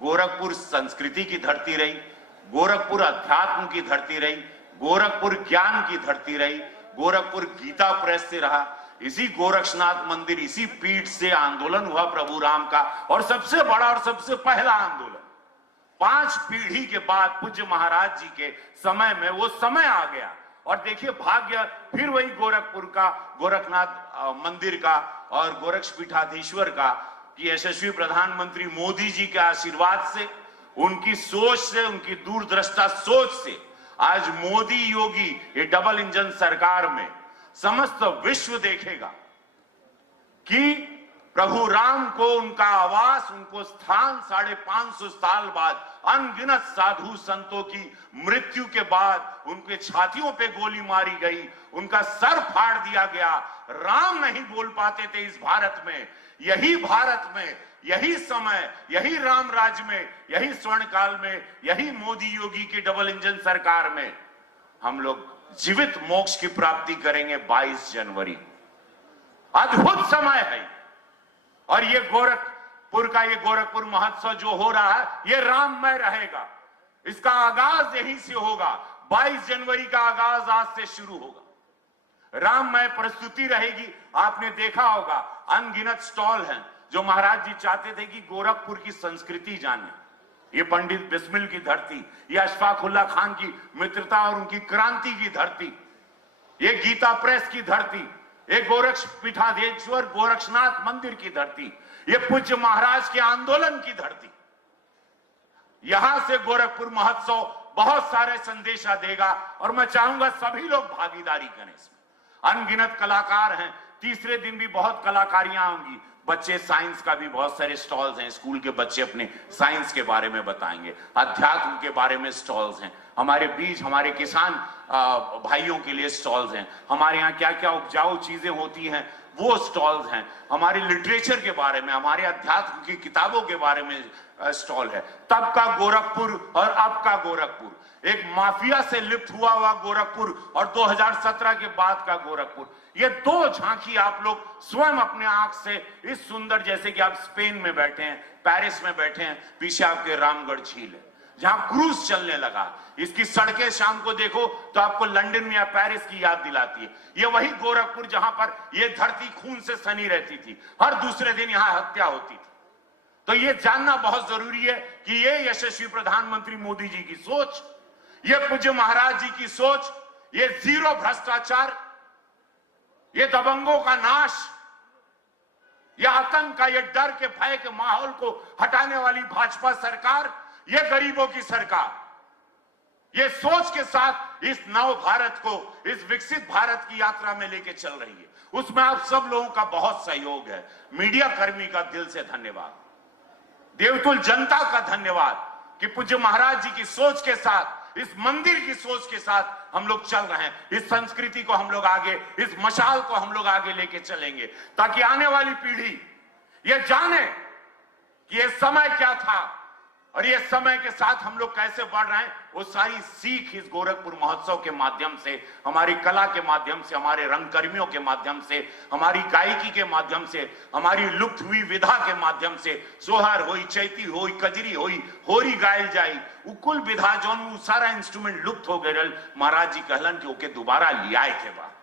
गोरखपुर संस्कृति की धरती रही, गोरखपुर अध्यात्म की धरती रही, गोरखपुर ज्ञान की धरती रही, गोरखपुर गीता प्रेस से रहा। इसी गोरक्षनाथ मंदिर, इसी पीठ से आंदोलन हुआ प्रभु राम का, और सबसे बड़ा और सबसे पहला आंदोलन 5 पीढ़ी के बाद पूज्य महाराज जी के समय में वो समय आ गया। और देखिए भाग्य फिर वही गोरखपुर का, गोरखनाथ मंदिर का और गोरक्षपीठाधीश्वर का, कि यशस्वी प्रधानमंत्री मोदी जी के आशीर्वाद से, उनकी सोच से, उनकी दूरदृष्टा सोच से आज मोदी योगी ये डबल इंजन सरकार में समस्त विश्व देखेगा कि प्रभु राम को उनका आवास, उनको स्थान 550 साल बाद, अनगिनत साधु संतों की मृत्यु के बाद उनके छातियों पे गोली मारी गई, उनका सर फाड़ दिया गया। राम नहीं बोल पाते थे इस भारत में। यही भारत में, यही समय, यही राम राज में, यही स्वर्ण काल में, यही मोदी योगी की डबल इंजन सरकार में हम लोग जीवित मोक्ष की प्राप्ति करेंगे 22 जनवरी। अद्भुत समय है। और ये गोरखपुर का, ये गोरखपुर महोत्सव जो हो रहा है, ये राममय रहेगा। इसका आगाज यहीं से होगा। 22 जनवरी का आगाज आज से शुरू होगा। राममय प्रस्तुति रहेगी। आपने देखा होगा अनगिनत स्टॉल हैं जो महाराज जी चाहते थे कि गोरखपुर की संस्कृति जाने। ये पंडित बिस्मिल की धरती, ये अशफाकुल्ला खान की मित्रता और उनकी क्रांति की धरती, ये गीता प्रेस की धरती, ये गोरक्षपीठाधीश्वर गोरक्षनाथ मंदिर की धरती, ये पूज्य महाराज के आंदोलन की धरती। यहां से गोरखपुर महोत्सव बहुत सारे संदेशा देगा और मैं चाहूंगा सभी लोग भागीदारी करें इसमें। अनगिनत कलाकार हैं। तीसरे दिन भी बहुत कलाकारियां होंगी। बच्चे साइंस का भी बहुत सारे स्टॉल्स हैं। स्कूल के बच्चे अपने साइंस के बारे में बताएंगे, अध्यात्म के बारे में स्टॉल्स हैं। हमारे बीज, हमारे किसान भाइयों के लिए स्टॉल्स हैं। हमारे यहाँ क्या क्या उपजाऊ चीजें होती हैं वो स्टॉल्स हैं। हमारे लिटरेचर के बारे में, हमारे अध्यात्म की किताबों के बारे में स्टॉल है। तब का गोरखपुर और अब का गोरखपुर, एक माफिया से लिप्त हुआ गोरखपुर और 2017 के बाद का गोरखपुर, ये दो झांकी आप लोग स्वयं अपने आंख से इस सुंदर, जैसे कि आप स्पेन में बैठे हैं, पेरिस में बैठे हैं, पीछे आपके रामगढ़ झील है जहां क्रूज चलने लगा। इसकी सड़कें शाम को देखो तो आपको लंदन में या पेरिस की याद दिलाती है। ये वही गोरखपुर जहां पर ये धरती खून से सनी रहती थी, हर दूसरे दिन यहां हत्या होती थी। तो ये जानना बहुत जरूरी है कि ये यशस्वी प्रधानमंत्री मोदी जी की सोच, ये पूज्य महाराज जी की सोच, ये जीरो भ्रष्टाचार, ये दबंगों का नाश, ये आतंक का, ये डर के भय के माहौल को हटाने वाली भाजपा सरकार, ये गरीबों की सरकार, ये सोच के साथ इस नव भारत को, इस विकसित भारत की यात्रा में लेके चल रही है। उसमें आप सब लोगों का बहुत सहयोग है। मीडिया कर्मी का दिल से धन्यवाद, देवतुल जनता का धन्यवाद कि पूज्य महाराज जी की सोच के साथ, इस मंदिर की सोच के साथ हम लोग चल रहे हैं। इस संस्कृति को हम लोग आगे, इस मशाल को हम लोग आगे लेके चलेंगे ताकि आने वाली पीढ़ी ये जाने कि ये समय क्या था और ये समय के साथ हम लोग कैसे बढ़ रहे हैं। वो सारी सीख इस गोरखपुर महोत्सव के माध्यम से, हमारी कला के माध्यम से, हमारे रंगकर्मियों के माध्यम से, हमारी गायकी के माध्यम से, हमारी लुप्त हुई विधा के माध्यम से, सोहर होई, चैती होई, कजरी होई, होरी गायल जाई, कुल विधा जौन सारा इंस्ट्रूमेंट लुप्त हो गए, महाराज जी कहलन कि ओके दोबारा लियाए के बाद